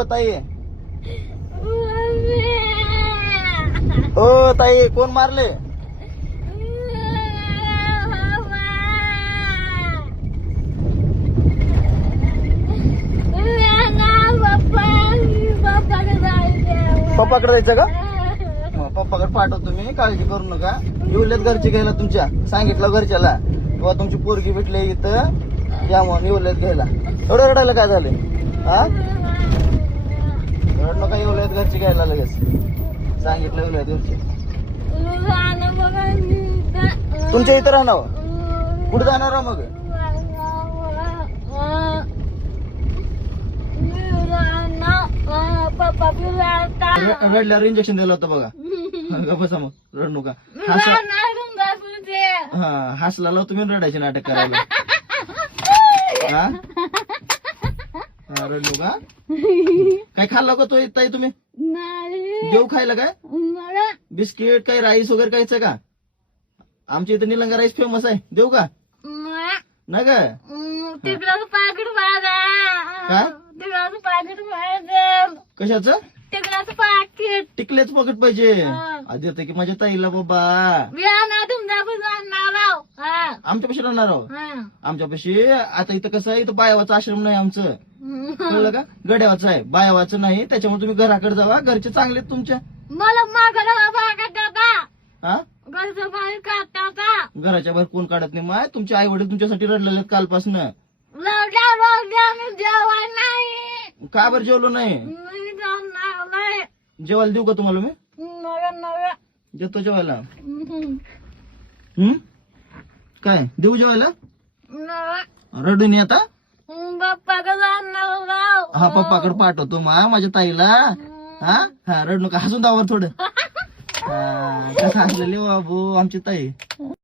ताई ओ ताई कोण मारले? पप्पाकडे जायचं का? पप्पाकडे पाठवतो मी, काळजी करू नका. येऊलेत घरचे घ्यायला तुमच्या, सांगितलं घरच्याला किंवा तुमची पोरगी भेटली इथं या म्हणून येऊलेत घ्यायला. एवढं रडायला काय झालं? हा रड नका, येऊलेत घरचे घ्यायला लगेच, सांगितलं येऊलेत घरचे. तुमच्या इथं राहणार? कुठे जाणार मग? रडल्यावर इंजेक्शन दिलं होतं बघा. बसा मग, रड नका. हा हसला लाव तुम्ही, रडायचे नाटक करायला. हा रड नका. काय खाल्लं का तो ताई तुम्ही? देऊ खायला काय? बिस्किट काही राईस वगैरे कायचं का? आमच्या इथं निलंगा राईस फेमस आहे, देऊ का? नाही का? कशाचं? टिकलेच पकड पाहिजे. आधी येतं की माझ्या ताईला बाबा. आमच्यापाशी राहणार आहो. आमच्यापाशी आता इथं कसं आहे, इथं बायवाचा आश्रम नाही आमचं, कळलं का? गड्यावाचं आहे, बायवाचं नाही. त्याच्यामुळे तुम्ही घराकडे जावा, घरचे चांगले तुमच्या. हा घराच्या बाहेर कोण काढत नाही माय. तुमचे आई वडील तुमच्यासाठी रडलेले कालपासून. का बरं जेवलो नाही? जेवायला देऊ का तुम्हाला मी? देतो जेवायला. काय देऊ जेवायला? रडून आता. हा पप्पाकडे पाठवतो माझ्या ताईला. हा रडू नका, हसून दावर थोडं. कसं हसलेली बाबू आमची ताई.